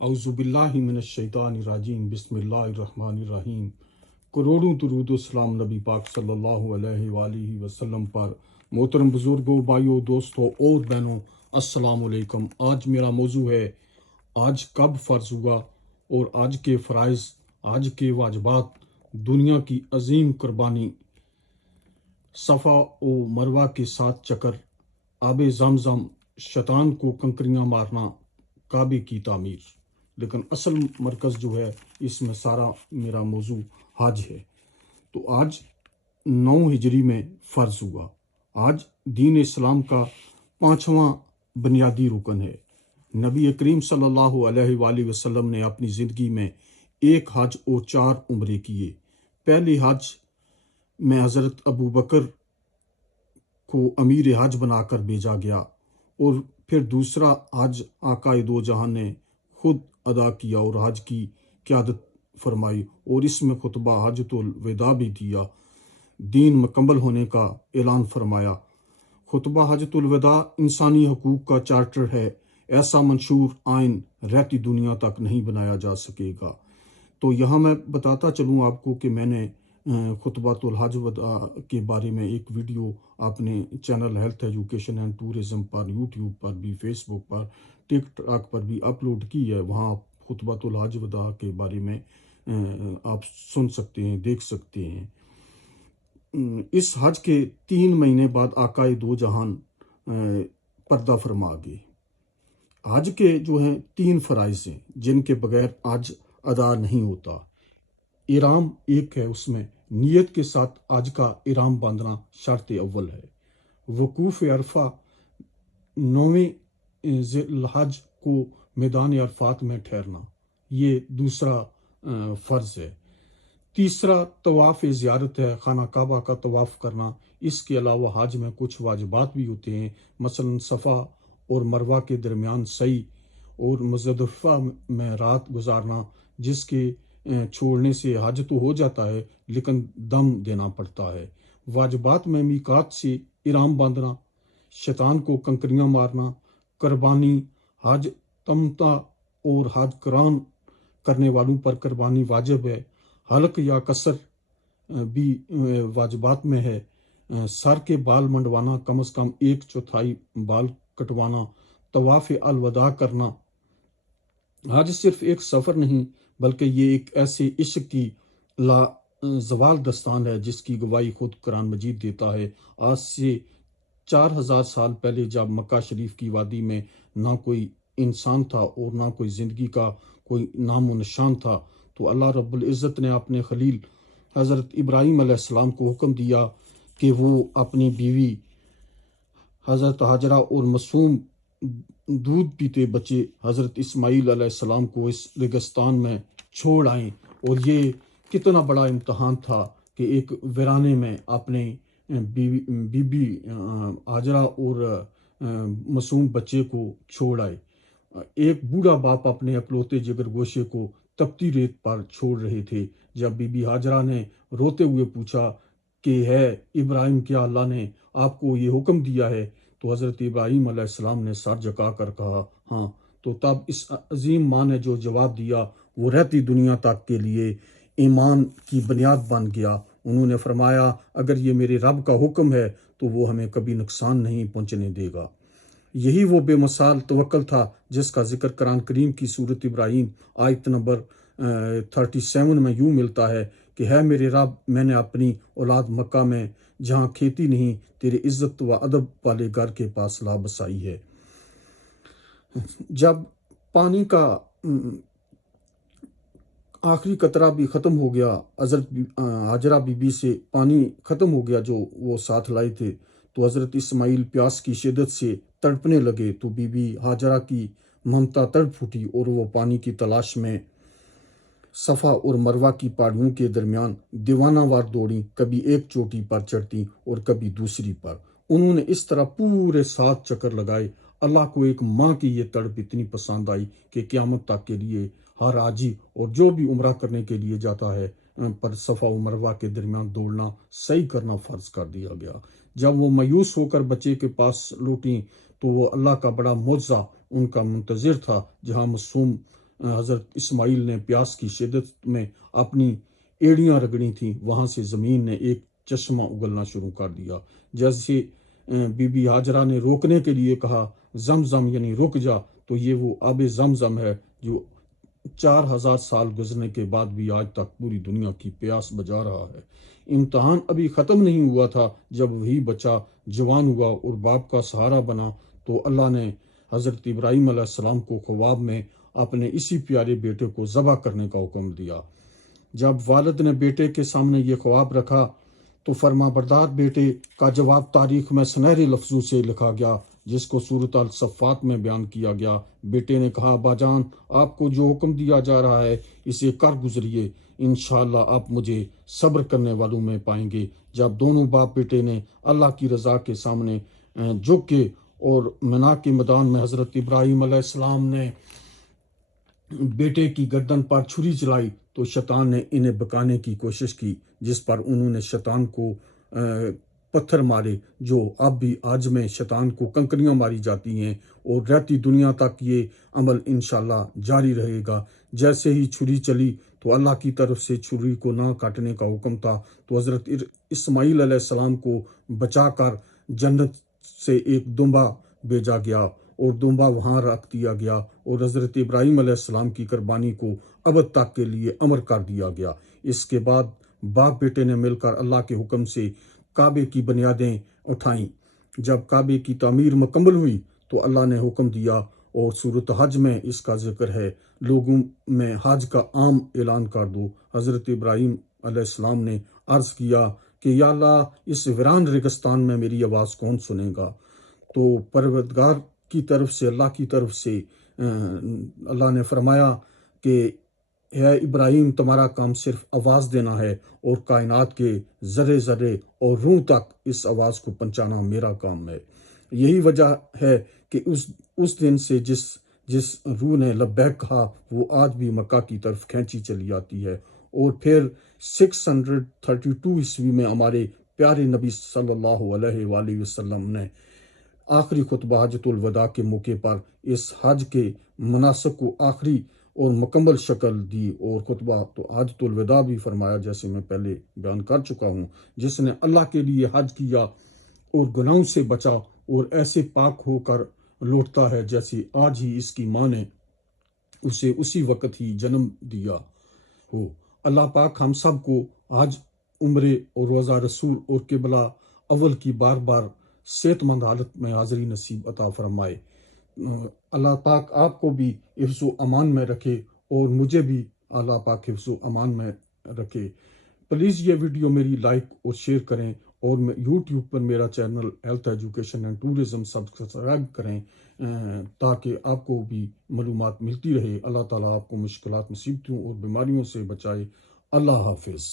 اعوذ باللہ من الشیطان الرجیم، بسم اللہ الرحمن الرحیم۔ کروڑوں درود و سلام نبی پاک صلی اللہ علیہ وآلہ وسلم پر۔ محترم بزرگوں، بھائیوں، دوستوں اور بہنوں، السلام علیکم۔ آج میرا موضوع ہے آج کب فرض ہوا اور آج کے فرائض، آج کے واجبات، دنیا کی عظیم قربانی، صفا و مروہ کے 7 چکر، آب زمزم، شیطان کو کنکریاں مارنا، کعبے کی تعمیر۔ لیکن اصل مرکز جو ہے اس میں سارا میرا موضوع حج ہے۔ تو آج 9 ہجری میں فرض ہوا۔ آج دین اسلام کا 5واں بنیادی رکن ہے۔ نبی کریم صلی اللہ علیہ وآلہ وسلم نے اپنی زندگی میں 1 حج اور 4 عمرے کیے۔ پہلے حج میں حضرت ابو بکر کو امیر حج بنا کر بھیجا گیا اور پھر دوسرا حج آقائے دو جہاں نے خود ادا کیا اور حج کی قیادت فرمائی، اور اس میں خطبہ حجۃ الوداع بھی دیا، دین مکمل ہونے کا اعلان فرمایا۔ خطبہ حجۃ الوداع انسانی حقوق کا چارٹر ہے، ایسا منشور آئین رہتی دنیا تک نہیں بنایا جا سکے گا۔ تو یہاں میں بتاتا چلوں آپ کو کہ میں نے خطبۃ الحج وداع کے بارے میں ایک ویڈیو اپنے channel health education and tourism پر، یوٹیوب پر بھی، فیس بک پر، ٹک ٹاک پر بھی اپلوڈ کی ہے۔ وہاں آپ خطبۃ الحج وداع کے بارے میں آپ سن سکتے ہیں، دیکھ سکتے ہیں۔ اس حج کے 3 مہینے بعد آقائے دو جہان پردہ فرما گئے۔ حج کے جو ہیں 3 فرائض ہیں جن کے بغیر حج ادا نہیں ہوتا۔ احرام ایک ہے، اس میں نیت کے ساتھ حج کا احرام باندھنا شرط اول ہے۔ وقوف عرفہ 9ویں ذی الحج کو میدان عرفات میں ٹھہرنا، یہ دوسرا فرض ہے۔ تیسرا طواف زیارت ہے، خانہ کعبہ کا طواف کرنا۔ اس کے علاوہ حج میں کچھ واجبات بھی ہوتے ہیں، مثلا صفا اور مروہ کے درمیان سعی اور مزدلفہ میں رات گزارنا، جس کے چھوڑنے سے حج تو ہو جاتا ہے لیکن دم دینا پڑتا ہے۔ واجبات میں میقات سے احرام باندھنا، شیطان کو کنکریاں مارنا، قربانی، حج تمتع اور حج قران کرنے والوں پر قربانی واجب ہے۔ حلق یا قصر بھی واجبات میں ہے۔ سر کے بال منڈوانا، کم از کم 1/4 بال کٹوانا، طواف الوداع کرنا۔ حج صرف ایک سفر نہیں بلکہ یہ ایک ایسے عشق کی لا زوال دستان ہے جس کی گواہی خود قرآن مجید دیتا ہے۔ آج سے 4000 سال پہلے جب مکہ شریف کی وادی میں نہ کوئی انسان تھا اور نہ کوئی زندگی کا کوئی نام و نشان تھا، تو اللہ رب العزت نے اپنے خلیل حضرت ابراہیم علیہ السلام کو حکم دیا کہ وہ اپنی بیوی حضرت حاجرہ اور معصوم دودھ پیتے بچے حضرت اسماعیل علیہ السلام کو اس ریگستان میں چھوڑ آئیں۔ اور یہ کتنا بڑا امتحان تھا کہ ایک ویرانے میں اپنے بی بی حاجرہ اور معصوم بچے کو چھوڑ آئے۔ ایک بوڑھا باپ اپنے اکلوتے جگر گوشے کو تپتی ریت پر چھوڑ رہے تھے۔ جب بی بی حاجرہ نے روتے ہوئے پوچھا کہ ہے ابراہیم، کیا اللہ نے آپ کو یہ حکم دیا ہے؟ تو حضرت ابراہیم علیہ السلام نے سر جھکا کر کہا ہاں۔ تو تب اس عظیم ماں نے جو جواب دیا وہ رہتی دنیا تک کے لیے ایمان کی بنیاد بن گیا۔ انہوں نے فرمایا اگر یہ میرے رب کا حکم ہے تو وہ ہمیں کبھی نقصان نہیں پہنچنے دے گا۔ یہی وہ بے مثال توکل تھا جس کا ذکر قرآن کریم کی سورت ابراہیم آیت نمبر 37 میں یوں ملتا ہے کہ ہے میرے رب، میں نے اپنی اولاد مکہ میں جہاں کھیتی نہیں، تیرے عزت و ادب والے گھر کے پاس لا بسائی ہے۔ جب پانی کا آخری قطرہ بھی ختم ہو گیا، حضرت حاجرہ بی بی سے پانی ختم ہو گیا جو وہ ساتھ لائے تھے، تو حضرت اسماعیل پیاس کی شدت سے تڑپنے لگے، تو بی بی حاجرہ کی ممتا تڑپ اٹھی اور وہ پانی کی تلاش میں صفا اور مروہ کی پہاڑیوں کے درمیان دیوانہ وار دوڑیں، کبھی ایک چوٹی پر چڑھتی اور کبھی دوسری پر۔ انہوں نے اس طرح پورے 7 چکر لگائے۔ اللہ کو ایک ماں کی یہ تڑپ اتنی پسند آئی کہ قیامت تک کے لیے ہر حاجی اور جو بھی عمرہ کرنے کے لیے جاتا ہے پر صفا و مروہ کے درمیان دوڑنا، صحیح کرنا فرض کر دیا گیا۔ جب وہ مایوس ہو کر بچے کے پاس لوٹیں تو وہ اللہ کا بڑا معجزہ ان کا منتظر تھا، جہاں معصوم حضرت اسماعیل نے پیاس کی شدت میں اپنی ایڑیاں رگڑی تھیں، وہاں سے زمین نے ایک چشمہ اگلنا شروع کر دیا۔ جیسے بی بی ہاجرہ نے روکنے کے لیے کہا زمزم یعنی رک جا، تو یہ وہ آب زمزم ہے جو 4000 سال گزرنے کے بعد بھی آج تک پوری دنیا کی پیاس بجھا رہا ہے۔ امتحان ابھی ختم نہیں ہوا تھا جب وہی بچہ جوان ہوا اور باپ کا سہارا بنا، تو اللہ نے حضرت ابراہیم علیہ السلام کو خواب میں اپنے اسی پیارے بیٹے کو ذبح کرنے کا حکم دیا۔ جب والد نے بیٹے کے سامنے یہ خواب رکھا تو فرما بردار بیٹے کا جواب تاریخ میں سنہرے لفظوں سے لکھا گیا، جس کو سورۃ الصفات میں بیان کیا گیا۔ بیٹے نے کہا ابا جان، آپ کو جو حکم دیا جا رہا ہے اسے کر گزریے، انشاءاللہ آپ مجھے صبر کرنے والوں میں پائیں گے۔ جب دونوں باپ بیٹے نے اللہ کی رضا کے سامنے جھک کے اور منا کے میدان میں حضرت ابراہیم علیہ السلام نے بیٹے کی گردن پر چھری چلائی تو شیطان نے انہیں بکانے کی کوشش کی، جس پر انہوں نے شیطان کو پتھر مارے، جو اب بھی آج میں شیطان کو کنکریاں ماری جاتی ہیں اور رہتی دنیا تک یہ عمل انشاءاللہ جاری رہے گا۔ جیسے ہی چھری چلی تو اللہ کی طرف سے چھری کو نہ کاٹنے کا حکم تھا، تو حضرت اسماعیل علیہ السلام کو بچا کر جنت سے ایک دمبا بھیجا گیا اور دمبا وہاں رکھ دیا گیا اور حضرت ابراہیم علیہ السلام کی قربانی کو ابد تک کے لیے امر کر دیا گیا۔ اس کے بعد باپ بیٹے نے مل کر اللہ کے حکم سے کعبے کی بنیادیں اٹھائیں۔ جب کعبے کی تعمیر مکمل ہوئی تو اللہ نے حکم دیا، اور سورۃ حج میں اس کا ذکر ہے، لوگوں میں حج کا عام اعلان کر دو۔ حضرت ابراہیم علیہ السلام نے عرض کیا کہ یا اللہ، اس ویران ریگستان میں میری آواز کون سنے گا؟ تو پروردگار کی طرف سے، اللہ کی طرف سے اللہ نے فرمایا کہ اے ابراہیم، تمہارا کام صرف آواز دینا ہے اور کائنات کے ذرے ذرے اور روح تک اس آواز کو پہنچانا میرا کام ہے۔ یہی وجہ ہے کہ اس دن سے جس روح نے لبیک کہا وہ آج بھی مکہ کی طرف کھینچی چلی آتی ہے۔ اور پھر 632 عیسوی میں ہمارے پیارے نبی صلی اللہ علیہ وآلہ وسلم نے آخری خطبہ حجۃ الوداع کے موقع پر اس حج کے مناسک کو آخری اور مکمل شکل دی، اور خطبہ تو حجۃ الوداع بھی فرمایا، جیسے میں پہلے بیان کر چکا ہوں۔ جس نے اللہ کے لیے حج کیا اور گناہوں سے بچا اور ایسے پاک ہو کر لوٹتا ہے جیسے آج ہی اس کی ماں نے اسے اسی وقت ہی جنم دیا ہو۔ اللہ پاک ہم سب کو حج، عمرے اور روزہ رسول اور قبلہ اول کی بار بار صحت مند حالت میں حاضری نصیب عطا فرمائے۔ اللہ پاک آپ کو بھی حفظ و امان میں رکھے اور مجھے بھی اللہ پاک حفظ و امان میں رکھے۔ پلیز یہ ویڈیو میری لائک اور شیئر کریں، اور یوٹیوب پر میرا channel health education and tourism subscribe کریں تاکہ آپ کو بھی معلومات ملتی رہے۔ اللہ تعالیٰ آپ کو مشکلات، مصیبتوں اور بیماریوں سے بچائے۔ اللہ حافظ۔